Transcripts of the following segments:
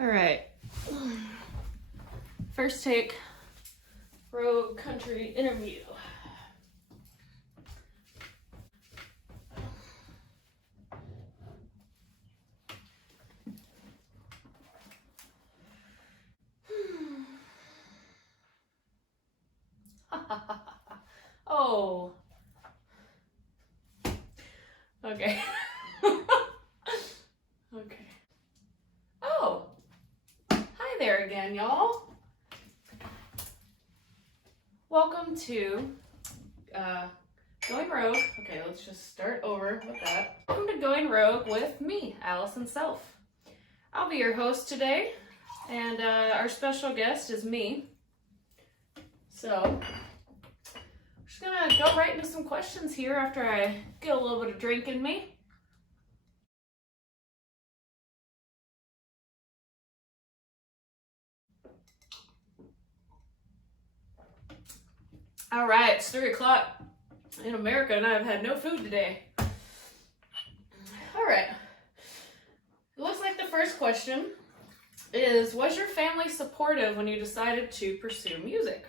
All right. First take, road country interview. Oh. Okay. Okay. Oh. Hi there again, y'all. Welcome to Going Rogue. Okay, let's just start over with that. Welcome to Going Rogue with me, Alison Self. I'll be your host today, and our special guest is me. So, I'm just gonna go right into some questions here after I get a little bit of drink in me. All right, it's 3 o'clock in America, and I've had no food today. All right. It looks like the first question is, was your family supportive when you decided to pursue music?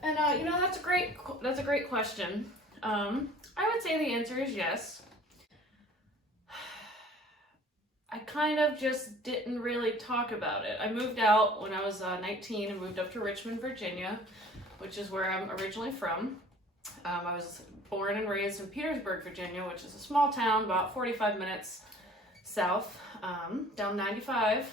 And that's a great question. I would say the answer is yes. I kind of just didn't really talk about it. I moved out when I was 19 and moved up to Richmond, Virginia, which is where I'm originally from. I was born and raised in Petersburg, Virginia, which is a small town about 45 minutes south, down 95.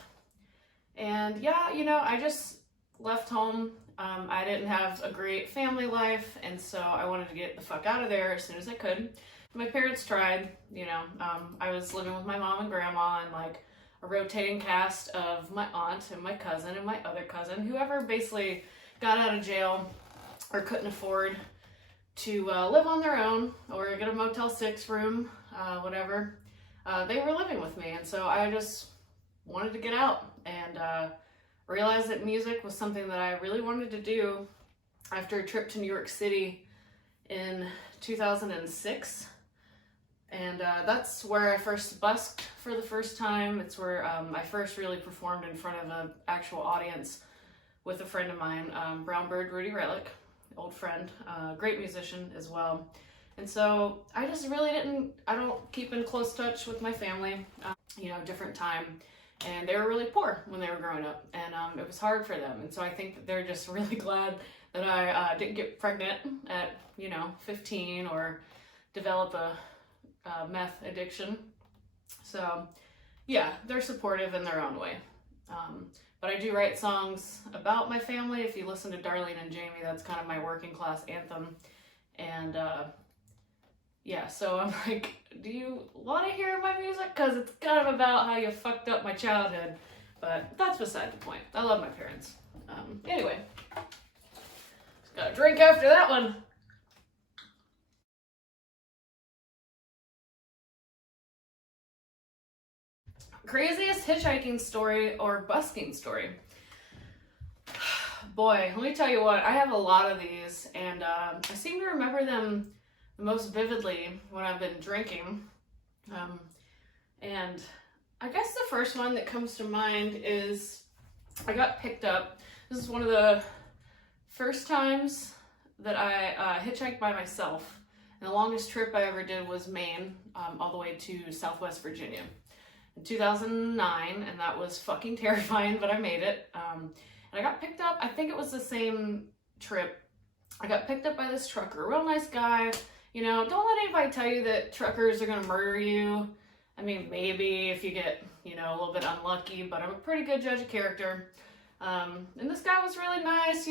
And yeah, I just left home. I didn't have a great family life, and so I wanted to get the fuck out of there as soon as I could. My parents tried, I was living with my mom and grandma and like a rotating cast of my aunt and my cousin and my other cousin, whoever basically got out of jail or couldn't afford to live on their own or get a Motel 6 room, whatever. They were living with me, and so I just wanted to get out and realized that music was something that I really wanted to do after a trip to New York City in 2006. And that's where I first busked for the first time. It's where I first really performed in front of an actual audience with a friend of mine, Brown Bird Rudy Relic, old friend, great musician as well. And so I just really I don't keep in close touch with my family, different time. And they were really poor when they were growing up, and it was hard for them. And so I think that they're just really glad that I didn't get pregnant at, 15 or develop a meth addiction. So yeah, they're supportive in their own way. But I do write songs about my family. If you listen to Darlene and Jamie, that's kind of my working class anthem. And yeah, so I'm like, do you want to hear my music? Because it's kind of about how you fucked up my childhood. But that's beside the point. I love my parents. Anyway, just got a drink after that one. Craziest hitchhiking story or busking story? Boy, let me tell you what, I have a lot of these, and I seem to remember them the most vividly when I've been drinking. And I guess the first one that comes to mind is I got picked up. This is one of the first times that I hitchhiked by myself. And the longest trip I ever did was Maine, all the way to Southwest Virginia in 2009, and that was fucking terrifying, but I made it. And I got picked up, I think it was the same trip. I got picked up by this trucker, real nice guy. Don't let anybody tell you that truckers are gonna murder you. I mean, maybe if you get, a little bit unlucky, but I'm a pretty good judge of character. And this guy was really nice.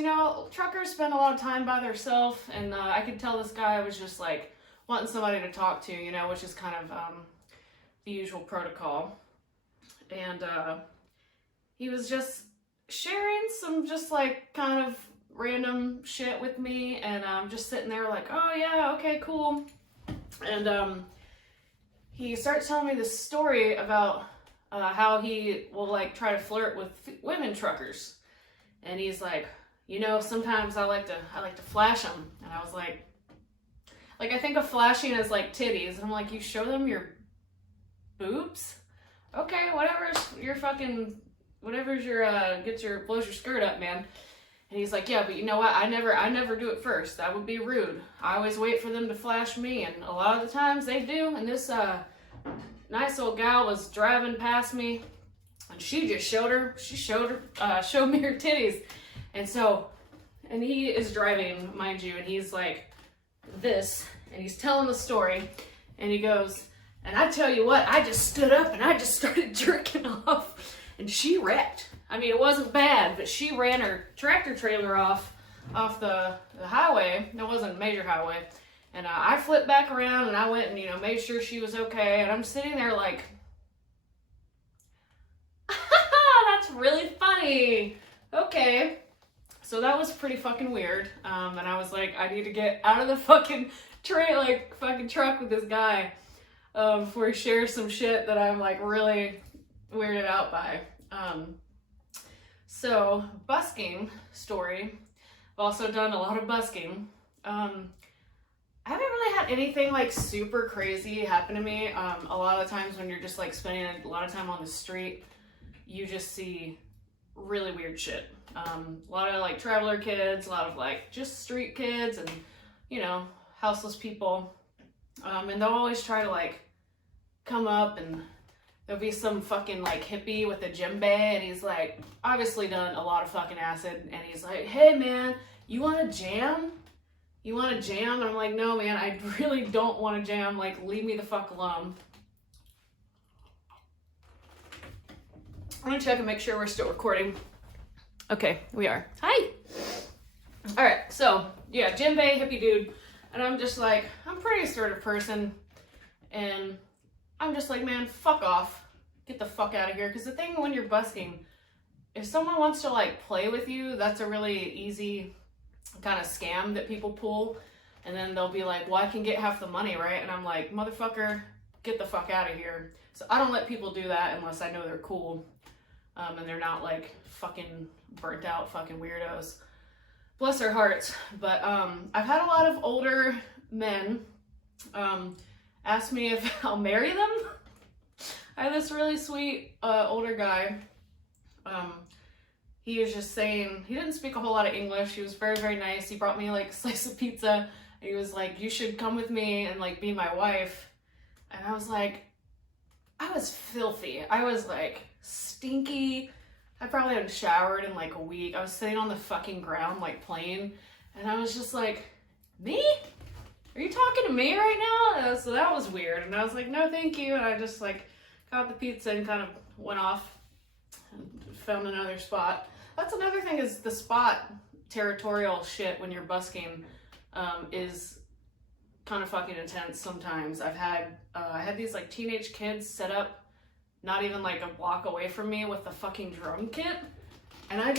Truckers spend a lot of time by themselves, and I could tell this guy was just like wanting somebody to talk to, which is kind of the usual protocol. And he was just sharing some just like kind of random shit with me, and I'm just sitting there like, oh yeah, okay, cool. And he starts telling me this story about how he will like try to flirt with women truckers, and he's like, sometimes I like to flash them. And I was like I think of flashing as like titties, and I'm like, you show them your boobs? Okay, whatever, your fucking, whatever's your, blows your skirt up, man. And he's like, yeah, but you know what? I never do it first. That would be rude. I always wait for them to flash me, and a lot of the times they do. And this nice old gal was driving past me, and she just showed me her titties. And so, and he is driving, mind you, and he's like this, and he's telling the story, and he goes, and I tell you what, I just stood up and I just started jerking off, and she wrecked. I mean, it wasn't bad, but she ran her tractor trailer off the highway. It wasn't a major highway. And I flipped back around and I went and, you know, made sure she was okay. And I'm sitting there like, that's really funny. Okay. So that was pretty fucking weird. And I was like, I need to get out of the fucking truck with this guy before he shares some shit that I'm like really weirded out by. So, busking story. I've also done a lot of busking. I haven't really had anything like super crazy happen to me. A lot of the times when you're just like spending a lot of time on the street, you just see really weird shit. A lot of like traveler kids, a lot of like just street kids and, you know, houseless people. And they'll always try to like come up, and there'll be some fucking like hippie with a djembe, and he's like obviously done a lot of fucking acid, and he's like, hey man, you want to jam? You want to jam? And I'm like, no man, I really don't want to jam. Like, leave me the fuck alone. I'm gonna check and make sure we're still recording. Okay, we are. Hi. All right, so yeah, djembe, hippie dude, and I'm just like, I'm a pretty assertive person, and I'm just like, man, fuck off. Get the fuck out of here. Because the thing when you're busking, if someone wants to like play with you, that's a really easy kind of scam that people pull. And then they'll be like, well, I can get half the money, right? And I'm like, motherfucker, get the fuck out of here. So I don't let people do that unless I know they're cool. And they're not like fucking burnt out fucking weirdos. Bless their hearts. But I've had a lot of older men ask me if I'll marry them. I had this really sweet older guy. He was just saying, he didn't speak a whole lot of English. He was very, very nice. He brought me like a slice of pizza. He was like, you should come with me and like be my wife. And I was like, I was filthy. I was like stinky. I probably hadn't showered in like a week. I was sitting on the fucking ground like playing. And I was just like, me? Are you talking to me right now? So that was weird. And I was like, no, thank you. And I just like got the pizza and kind of went off and found another spot. That's another thing, is the spot territorial shit when you're busking is kind of fucking intense sometimes. I had these like teenage kids set up not even like a block away from me with the fucking drum kit. And I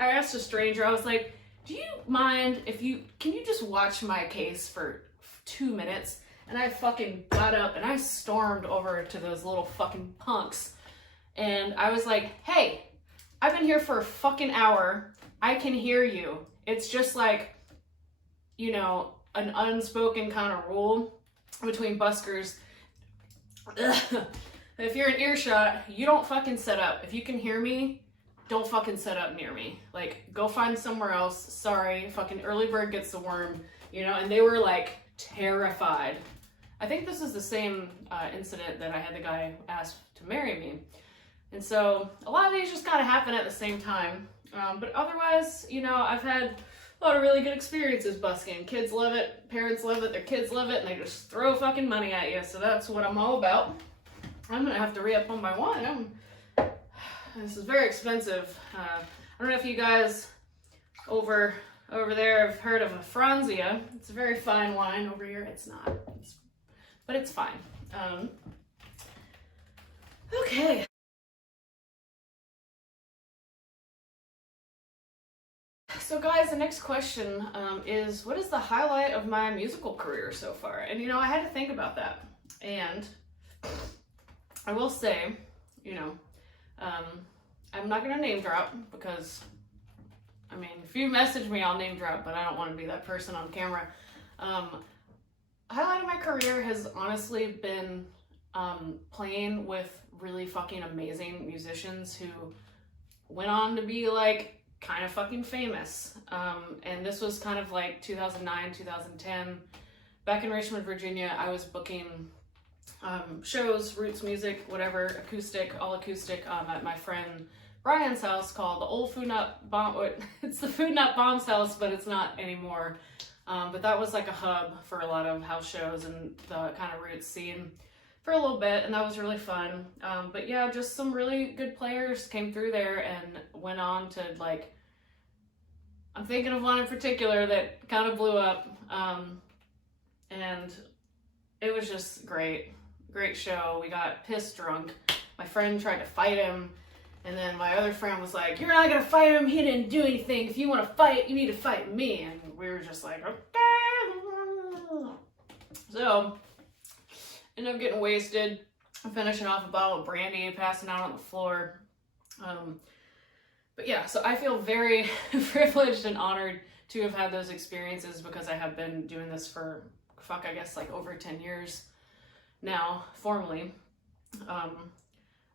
asked a stranger, I was like, do you mind can you just watch my case for 2 minutes? And I fucking got up and I stormed over to those little fucking punks. And I was like, hey, I've been here for a fucking hour. I can hear you. It's just like, you know, an unspoken kind of rule between buskers. If you're in earshot, you don't fucking set up. If you can hear me, don't fucking set up near me. Like, go find somewhere else. Sorry, fucking early bird gets the worm, you know? And they were like terrified. I think this is the same incident that I had the guy ask to marry me. And so a lot of these just kind of happen at the same time. But otherwise, you know, I've had a lot of really good experiences busking. Kids love it, parents love it, their kids love it, and they just throw fucking money at you. So that's what I'm all about. I'm gonna have to re-up on my wine. This is very expensive. I don't know if you guys over there have heard of a Franzia. It's a very fine wine. Over here, it's not. But it's fine. Okay. So guys, the next question is, what is the highlight of my musical career so far? And you know, I had to think about that. And I will say, you know, I'm not gonna name drop because, I mean, if you message me, I'll name drop, but I don't want to be that person on camera. Highlight of my career has honestly been playing with really fucking amazing musicians who went on to be like kind of fucking famous. And this was kind of like 2009, 2010. Back in Richmond, Virginia, I was booking shows, roots music, whatever, acoustic, all acoustic, at my friend Brian's house called the Old Food Not Bomb. It's the Food Not Bomb's house, but it's not anymore. But that was like a hub for a lot of house shows and the kind of roots scene for a little bit, and that was really fun. But yeah, just some really good players came through there and went on to, like, I'm thinking of one in particular that kind of blew up, and it was just great show. We got pissed drunk. My friend tried to fight him, and then my other friend was like, "You're not gonna fight him, he didn't do anything. If you want to fight, you need to fight me." And we were just like, okay. So ended up getting wasted, finishing off a bottle of brandy, passing out on the floor. But yeah, so I feel very privileged and honored to have had those experiences, because I have been doing this for, I guess like over 10 years now, formally.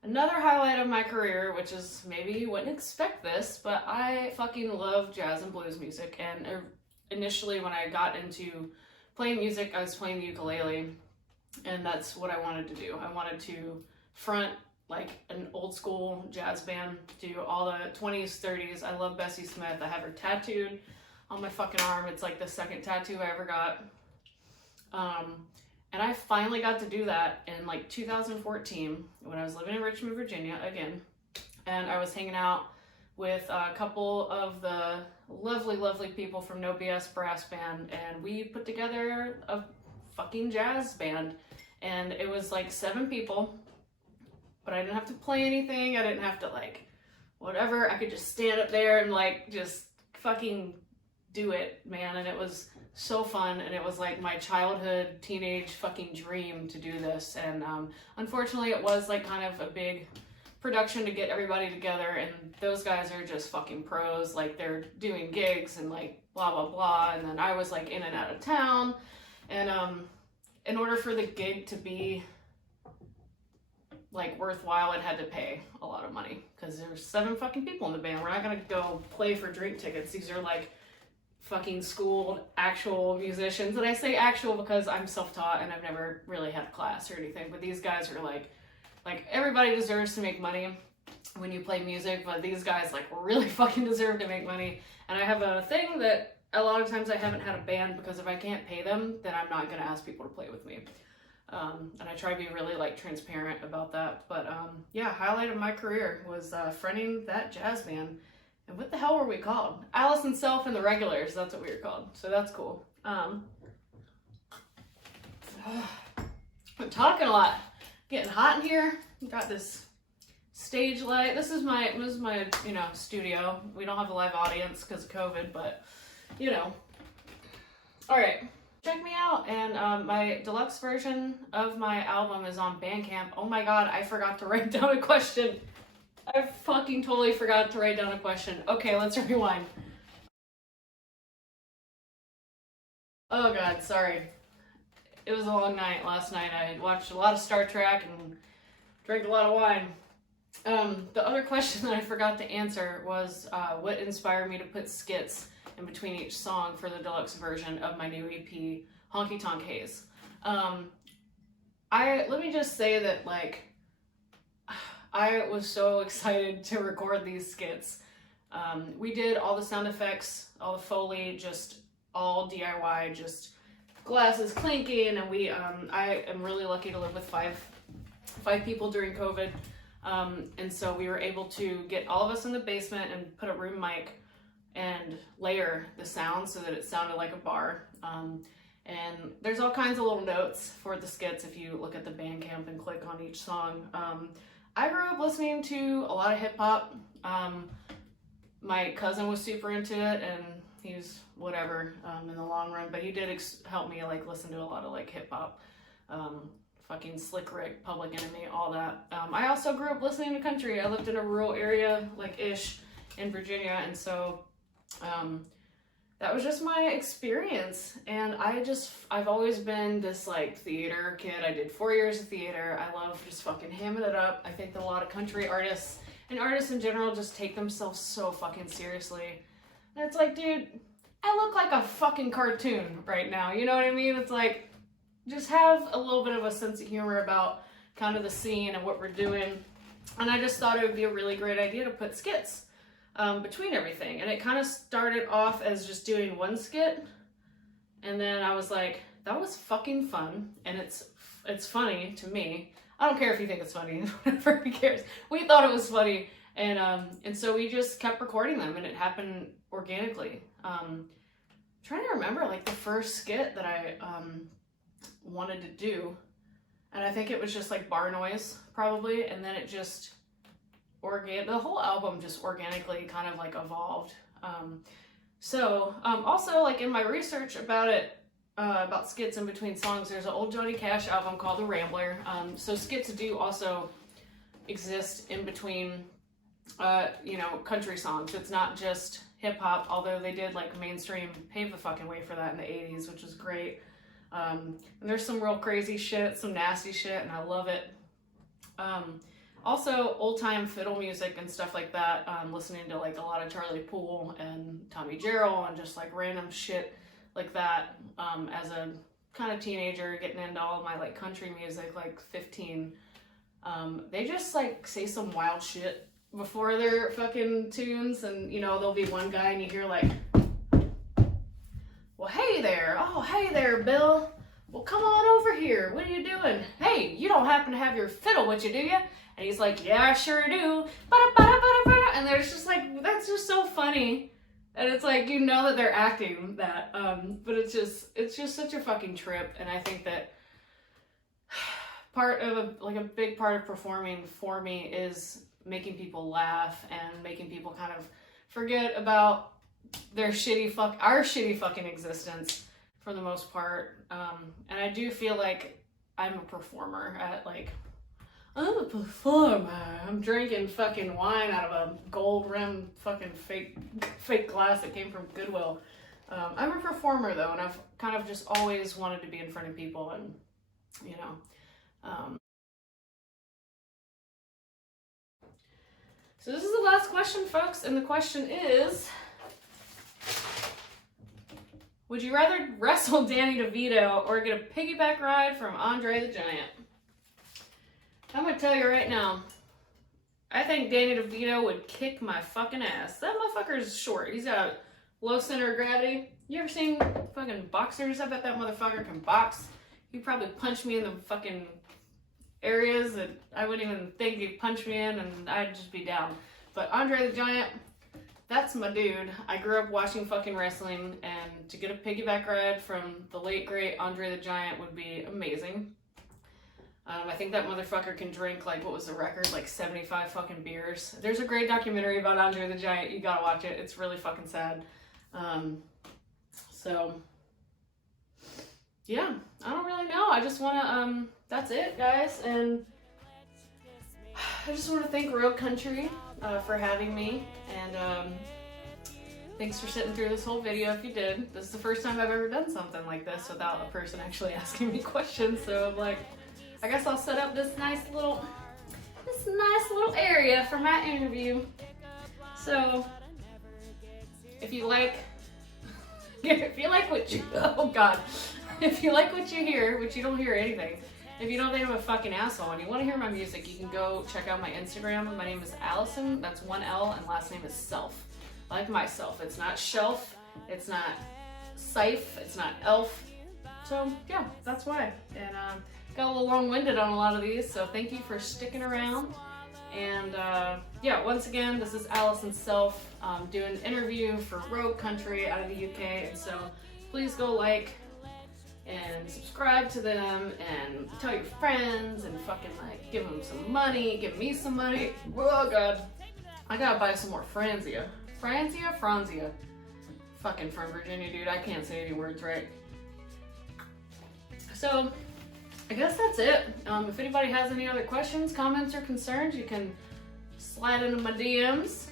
Another highlight of my career, which is, maybe you wouldn't expect this, but I fucking love jazz and blues music. And initially when I got into playing music, I was playing the ukulele. And that's what I wanted to do. I wanted to front like an old school jazz band, do all the 20s, 30s. I love Bessie Smith. I have her tattooed on my fucking arm. It's like the second tattoo I ever got. And I finally got to do that in like 2014 when I was living in Richmond, Virginia again. And I was hanging out with a couple of the lovely, lovely people from No BS Brass Band, and we put together a fucking jazz band. And it was like 7 people, but I didn't have to play anything. I didn't have to like whatever. I could just stand up there and like just fucking do it, man. And it was so fun, and it was like my childhood teenage fucking dream to do this. And unfortunately it was like kind of a big production to get everybody together, and those guys are just fucking pros. Like, they're doing gigs and like blah blah blah, and then I was like in and out of town. And in order for the gig to be like worthwhile, it had to pay a lot of money, because there's 7 fucking people in the band. We're not gonna go play for drink tickets. These are like fucking schooled actual musicians. And I say actual because I'm self-taught and I've never really had a class or anything, but these guys are like everybody deserves to make money when you play music, but these guys like really fucking deserve to make money. And I have a thing that a lot of times I haven't had a band, because if I can't pay them, then I'm not gonna ask people to play with me. And I try to be really like transparent about that. But yeah, highlight of my career was fronting that jazz band. And what the hell were we called? Alison Self and the Regulars, that's what we were called. So that's cool. I'm talking a lot. Getting hot in here. Got this stage light. This is my studio. We don't have a live audience because of COVID, but Alright. Check me out, and my deluxe version of my album is on Bandcamp. Oh my god, I forgot to write down a question. I fucking totally forgot to write down a question. Okay, let's rewind. Oh god, sorry. It was a long night last night. I watched a lot of Star Trek and drank a lot of wine. The other question that I forgot to answer was what inspired me to put skits in between each song for the deluxe version of my new EP, Honky Tonk Haze. Let me just say that, like, I was so excited to record these skits. We did all the sound effects, all the Foley, just all DIY, just glasses clinking, and I am really lucky to live with five people during COVID. And so we were able to get all of us in the basement and put a room mic and layer the sound so that it sounded like a bar. And there's all kinds of little notes for the skits if you look at the Bandcamp and click on each song. I grew up listening to a lot of hip hop. My cousin was super into it, and he's whatever in the long run, but he did help me like listen to a lot of like hip hop, fucking Slick Rick, Public Enemy, all that. I also grew up listening to country. I lived in a rural area, like ish, in Virginia, and so that was just my experience. And I've always been this like theater kid. I did 4 years of theater. I love just fucking hamming it up. I think that a lot of country artists and artists in general just take themselves so fucking seriously. And it's like, dude, I look like a fucking cartoon right now. You know what I mean? It's like, just have a little bit of a sense of humor about kind of the scene and what we're doing. And I just thought it would be a really great idea to put skits between everything. And it kind of started off as just doing one skit. And then I was like, that was fucking fun. And it's funny to me. I don't care if you think it's funny, whatever, who cares. We thought it was funny. And so we just kept recording them, and it happened organically. Trying to remember like the first skit that I wanted to do. And I think it was just like bar noise, probably, and then it just the whole album just organically kind of like evolved. Also like in my research about it, about skits in between songs, there's an old Johnny Cash album called The Rambler. So skits do also exist in between, country songs. It's not just hip hop, although they did like mainstream pave the fucking way for that in the 80s, which was great. And there's some real crazy shit, some nasty shit, and I love it. Also, old-time fiddle music and stuff like that, listening to like a lot of Charlie Poole and Tommy Jarrell and just like random shit like that, as a kind of teenager getting into all of my like country music, like 15. They just like say some wild shit before their fucking tunes, and there'll be one guy and you hear like, well, hey there. Oh, hey there, Bill. Well, come on over here. What are you doing? Hey, you don't happen to have your fiddle with you, do you? And he's like, yeah, I sure do. And there's just like, that's just so funny. And it's like, that they're acting that. But it's just such a fucking trip. And I think that a big part of performing for me is making people laugh and making people kind of forget about our shitty fucking existence for the most part. And I do feel like I'm a performer I'm a performer. I'm drinking fucking wine out of a gold rimmed fucking fake glass that came from Goodwill. I'm a performer though, and I've kind of just always wanted to be in front of people, and so this is the last question, folks, and the question is, would you rather wrestle Danny DeVito or get a piggyback ride from Andre the Giant? I'm gonna tell you right now, I think Danny DeVito would kick my fucking ass. That motherfucker's short. He's got a low center of gravity. You ever seen fucking boxers? I bet that motherfucker can box. He'd probably punch me in the fucking areas that I wouldn't even think he'd punch me in, and I'd just be down. But Andre the Giant, that's my dude. I grew up watching fucking wrestling, and to get a piggyback ride from the late great Andre the Giant would be amazing. I think that motherfucker can drink, like, what was the record? Like 75 fucking beers. There's a great documentary about Andre the Giant. You gotta watch it. It's really fucking sad. Yeah, I don't really know. I just wanna, that's it, guys. And I just want to thank Rogue Country for having me. And thanks for sitting through this whole video if you did. This is the first time I've ever done something like this without a person actually asking me questions. So I'm like, I guess I'll set up this nice little area for my interview. So if you like what you, oh God, if you like what you hear, which you don't hear anything, if you don't think I'm a fucking asshole and you want to hear my music, you can go check out my Instagram. My name is Alison, that's one L, and last name is Self. Like myself. It's not shelf, it's not Sife, it's not elf. So yeah, that's why. And got a little long-winded on a lot of these, so thank you for sticking around. And yeah, once again, this is Alison Self doing an interview for Rogue Country out of the UK, and so please go like and subscribe to them and tell your friends and fucking like give them some money, give me some money. Oh God, I gotta buy some more Franzia. Franzia. Fucking from Virginia, dude. I can't say any words right. So I guess that's it. If anybody has any other questions, comments, or concerns, you can slide into my DMs.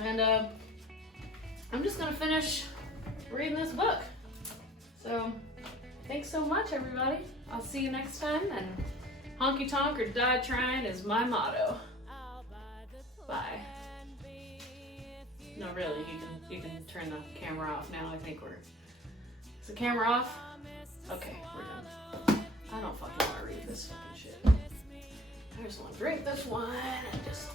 And I'm just gonna finish reading this book. So thanks so much, everybody. I'll see you next time, and honky tonk or die trying is my motto. Bye. No, really, you can turn the camera off now. I think is the camera off? Okay, we're done. I don't fucking want to read this fucking shit. I just want to drink this wine and just